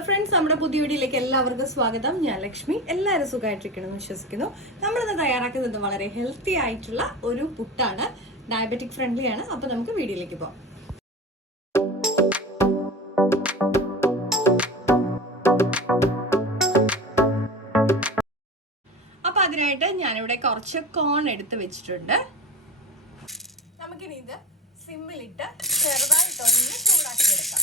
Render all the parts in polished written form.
Hello friends, നമ്മുടെ പുതിയ വീഡിയോയിലേക്ക് എല്ലാവർക്കും സ്വാഗതം. ഞാൻ ലക്ഷ്മി. എല്ലാവരും സുഖമായിട്ടിരിക്കണമെന്ന് വിശ്വസിക്കുന്നു. നമ്മളിന്ന് തയ്യാറാക്കുന്നത് വളരെ ഹെൽത്തി ആയിട്ടുള്ള ഒരു പുട്ടാണ്. ഡയബറ്റിക് ഫ്രണ്ട്ലി ആണ്. അപ്പോൾ നമുക്ക് വീഡിയോയിലേക്ക് പോകാം. അപ്പോൾ അതിനായിട്ട് ഞാനിവിടെ കുറച്ച് കോൺ എടുത്ത് വെച്ചിട്ടുണ്ട്. നമുക്കിനി ഇത് സിമ്മിലിട്ട് ചെറുതായിട്ടൊന്ന് ചൂടാക്കിയെടുക്കാം.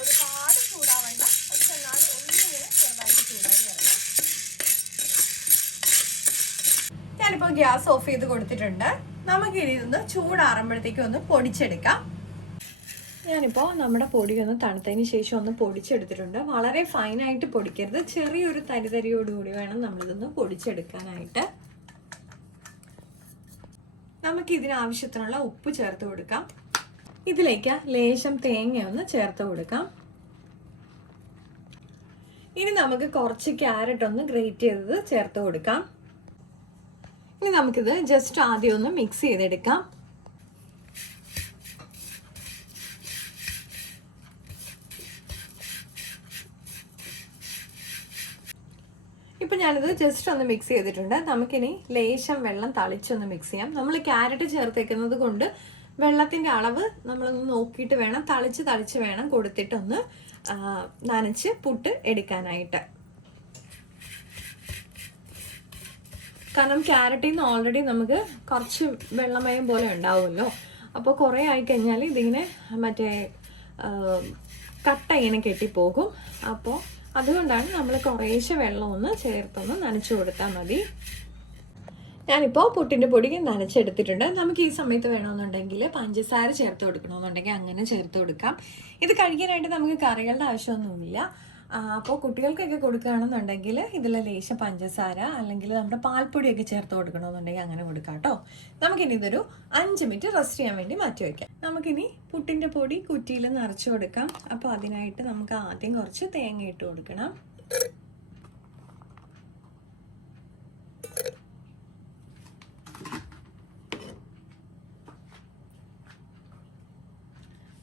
ഒരുപാട് ചൂടാവണ്ട, പക്ഷെ എന്നാലും ഒന്നിങ്ങനെ ചെറുതായിട്ട് ചൂടായി വരണം. ഞാനിപ്പോൾ ഗ്യാസ് ഓഫ് ചെയ്ത് കൊടുത്തിട്ടുണ്ട്. നമുക്കിനി ഇതൊന്ന് ചൂടാറുമ്പോഴത്തേക്കും ഒന്ന് പൊടിച്ചെടുക്കാം. ഞാനിപ്പോൾ നമ്മുടെ പൊടി ഒന്ന് തണുത്തതിന് ശേഷം ഒന്ന് പൊടിച്ചെടുത്തിട്ടുണ്ട്. വളരെ ഫൈനായിട്ട് പൊടിക്കരുത്, ചെറിയൊരു തരിതരിയോടുകൂടി വേണം നമ്മളിതൊന്ന് പൊടിച്ചെടുക്കാനായിട്ട്. നമുക്ക് ഇതിനാവശ്യത്തിനുള്ള ഉപ്പ് ചേർത്ത് കൊടുക്കാം. ഇതിലേക്ക് ലേശം തേങ്ങ ഒന്ന് ചേർത്ത് കൊടുക്കാം. ഇനി നമുക്ക് കുറച്ച് ക്യാരറ്റ് ഒന്ന് ഗ്രേറ്റ് ചെയ്തത് ചേർത്ത് കൊടുക്കാം. ഇനി നമുക്കിത് ജസ്റ്റ് ആദ്യം ഒന്ന് മിക്സ് ചെയ്തെടുക്കാം. ഇപ്പം ഞാനിത് ജസ്റ്റ് ഒന്ന് മിക്സ് ചെയ്തിട്ടുണ്ട്. നമുക്കിനി ലേശം വെള്ളം തളിച്ചൊന്ന് മിക്സ് ചെയ്യാം. നമ്മൾ ക്യാരറ്റ് ചേർത്തേക്കുന്നത് കൊണ്ട് വെള്ളത്തിൻ്റെ അളവ് നമ്മളൊന്ന് നോക്കിയിട്ട് വേണം, തളിച്ച് വേണം കൊടുത്തിട്ടൊന്ന് നനച്ച് പുട്ട് എടുക്കാനായിട്ട്. കാരണം ക്യാരറ്റിൽ നിന്ന് ഓൾറെഡി നമുക്ക് കുറച്ച് വെള്ളമയം പോലെ ഉണ്ടാവുമല്ലോ. അപ്പോൾ കുറേ ആയിക്കഴിഞ്ഞാൽ ഇതിങ്ങനെ മറ്റേ കട്ട ഇങ്ങനെ കെട്ടിപ്പോകും. അപ്പോൾ അതുകൊണ്ടാണ് നമ്മൾ കുറേശ്ശെ വെള്ളം ഒന്ന് ചേർത്തൊന്ന് നനച്ചു കൊടുത്താൽ മതി. ഞാനിപ്പോൾ പുട്ടിൻ്റെ പൊടി നനച്ചെടുത്തിട്ടുണ്ട്. നമുക്ക് ഈ സമയത്ത് വേണമെന്നുണ്ടെങ്കിൽ പഞ്ചസാര ചേർത്ത് കൊടുക്കണമെന്നുണ്ടെങ്കിൽ അങ്ങനെ ചേർത്ത് കൊടുക്കാം. ഇത് കഴിക്കാനായിട്ട് നമുക്ക് കറികളുടെ ആവശ്യമൊന്നുമില്ല. അപ്പോൾ കുട്ടികൾക്കൊക്കെ കൊടുക്കുകയാണെന്നുണ്ടെങ്കിൽ ഇതിൽ ലേശം പഞ്ചസാര അല്ലെങ്കിൽ നമ്മുടെ പാൽപ്പൊടിയൊക്കെ ചേർത്ത് കൊടുക്കണമെന്നുണ്ടെങ്കിൽ അങ്ങനെ കൊടുക്കാം കേട്ടോ. നമുക്കിനി ഇതൊരു 5 മിനിറ്റ് റെസ്റ്റ് ചെയ്യാൻ വേണ്ടി മാറ്റി വയ്ക്കാം. നമുക്കിനി പുട്ടിൻ്റെ പൊടി കുറ്റിയിൽ നിറച്ച് കൊടുക്കാം. അപ്പോൾ അതിനായിട്ട് നമുക്ക് ആദ്യം കുറച്ച് തേങ്ങ ഇട്ട് കൊടുക്കണം.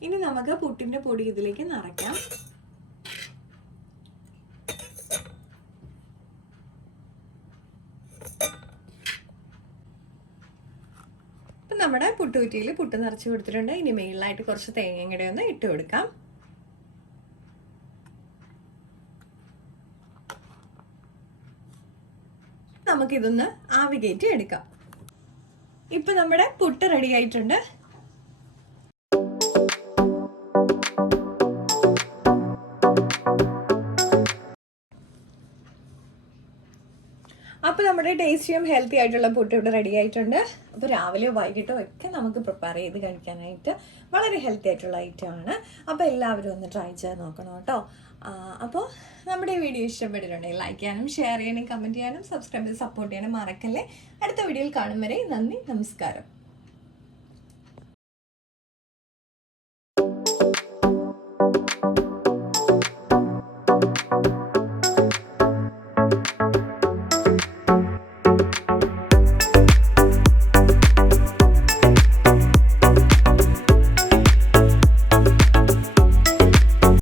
ഇനി നമുക്ക് പുട്ടിൻ്റെ പൊടി ഇതിലേക്ക് നിറയ്ക്കാം. ഇപ്പം നമ്മുടെ പുട്ടുകുറ്റിയിൽ പുട്ട് നിറച്ച് കൊടുത്തിട്ടുണ്ട്. ഇനി മേളിലായിട്ട് കുറച്ച് തേങ്ങയും കൂടെ ഒന്ന് ഇട്ട് കൊടുക്കാം. നമുക്കിതൊന്ന് ആവി കയറ്റി എടുക്കാം. ഇപ്പം നമ്മുടെ പുട്ട് റെഡി ആയിട്ടുണ്ട്. അപ്പോൾ നമ്മുടെ ടേസ്റ്റിയും ഹെൽത്തി ആയിട്ടുള്ള പുട്ട് ഇവിടെ റെഡി ആയിട്ടുണ്ട്. അപ്പോൾ രാവിലെയോ വൈകിട്ടോ ഒക്കെ നമുക്ക് പ്രിപ്പയർ ചെയ്ത് കഴിക്കാനായിട്ട് വളരെ ഹെൽത്തി ആയിട്ടുള്ള ഐറ്റമാണ്. അപ്പോൾ എല്ലാവരും ഒന്ന് ട്രൈ ചെയ്ത് നോക്കണം കേട്ടോ. അപ്പോൾ നമ്മുടെ വീഡിയോ ഇഷ്ടപ്പെട്ടിട്ടുണ്ടെങ്കിൽ ലൈക്ക് ചെയ്യാനും ഷെയർ ചെയ്യാനും കമൻറ്റ് ചെയ്യാനും സബ്സ്ക്രൈബ് ചെയ്ത് സപ്പോർട്ട് ചെയ്യാനും മറക്കല്ലേ. അടുത്ത വീഡിയോയിൽ കാണും വരെ നന്ദി, നമസ്കാരം.